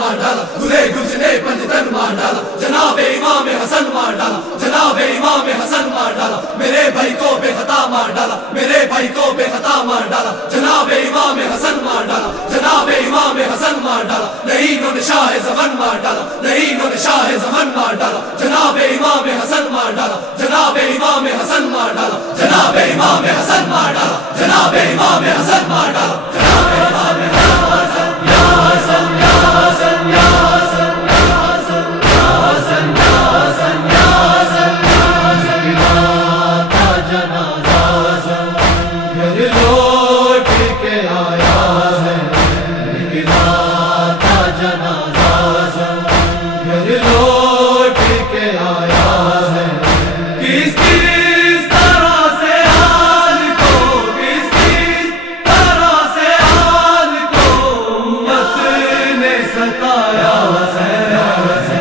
مار ڈالا، گلے گلش نے پنجتن مار ڈالا، جناب امام حسن مار ڈالا، جناب امام حسن مار ڈالا، میرے بھائی کو بے خطا مار ڈالا، میرے بھائی کو بے خطا مار ڈالا، جناب امام حسن مار ڈالا، جناب امام حسن مار ڈالا، نہیں انہوں نے شاہ زمن مار ڈالا، نہیں انہوں نے شاہ زمن مار ڈالا، جناب امام حسن مار ڈالا، جناب امام حسن مار ڈالا، جناب امام حسن مار ڈالا، جناب امام حسن مار ڈالا، جناب امام حسن مار ڈالا، یا حسن یا حسن یا حسن یا حسن یا حسن یا حسن یا حسن یا حسن کا جنازہ حسن گھر لوٹ کے آیا ہے، نکلا تھا جنازہ حسن گھر لوٹ کے آیا ہے، کس کس طرح سے حال کو، کس کس طرح سے حال کو امت نے ستایا ہے،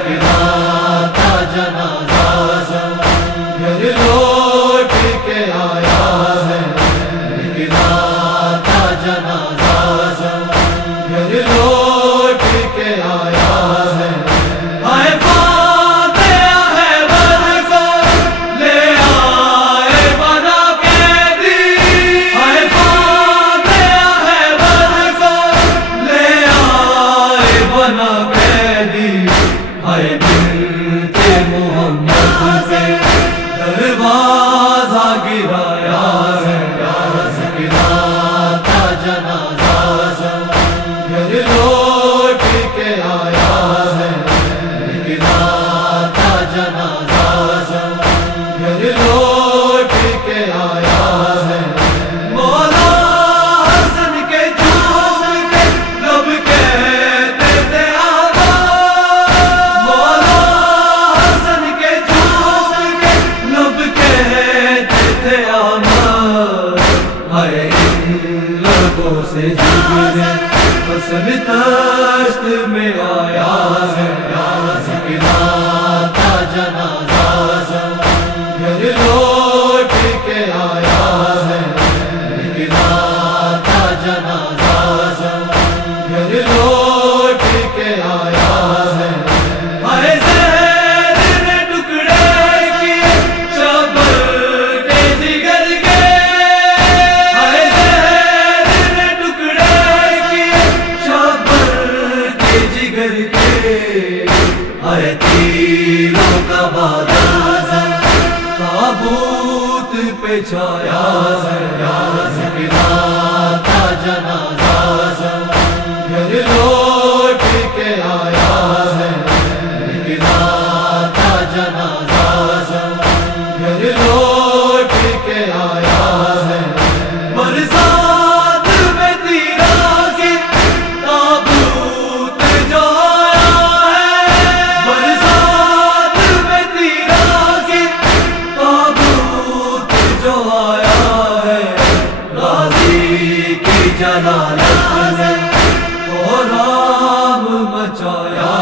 نکلا تھا جنازہ حسن گھر لوٹ کے آیا ہے، نکلا تھا جنازہ حسن گھر لوٹ کے آیا ہے، آئے فاتحہ ہے بر کو لے آئے بنا قیدی، آئے فاتحہ ہے بر کو لے آئے بنا قیدی، آئے بنت محمد سے دروازہ گرایا ہے، نکلا تھا جنازہ حسن گھر لوٹ کے آیا ہے، نکلا تھا جنازہ حسن گھر لوٹ کے آیا ہے، مولا حسن کے جھوم کے لب کہتے تھے آباد، مولا حسن کے جھوم کے لب کہتے تھے آباد، آئے ان لبوں سے جگرے حسن تشت میں آیا ہے، نکلا تھا جنازہ حسن گھر لوٹ کے آیا ہے، نکلا تھا جنازہ حسن گھر لوٹ کے آیا ہے، آئے زہر نے ٹکڑے کیے شبر کے جگر کے، آئے زہر نے ٹکڑے کیے شبر کے جگر کے، آئے تیروں کا بادل تابوت پہ چھایا ہے، نکلا تھا جنازہ حسن گھر لوٹ کے آیا ہے، نکلا تھا جنازہ حسن گھر لوٹ کے آیا ہے، برسات میں تیرا کی تابوت جو آیا ہے، برسات میں تیرا کی تابوت جو آیا ہے، غازی کی جلالت نے کوہرام مچایا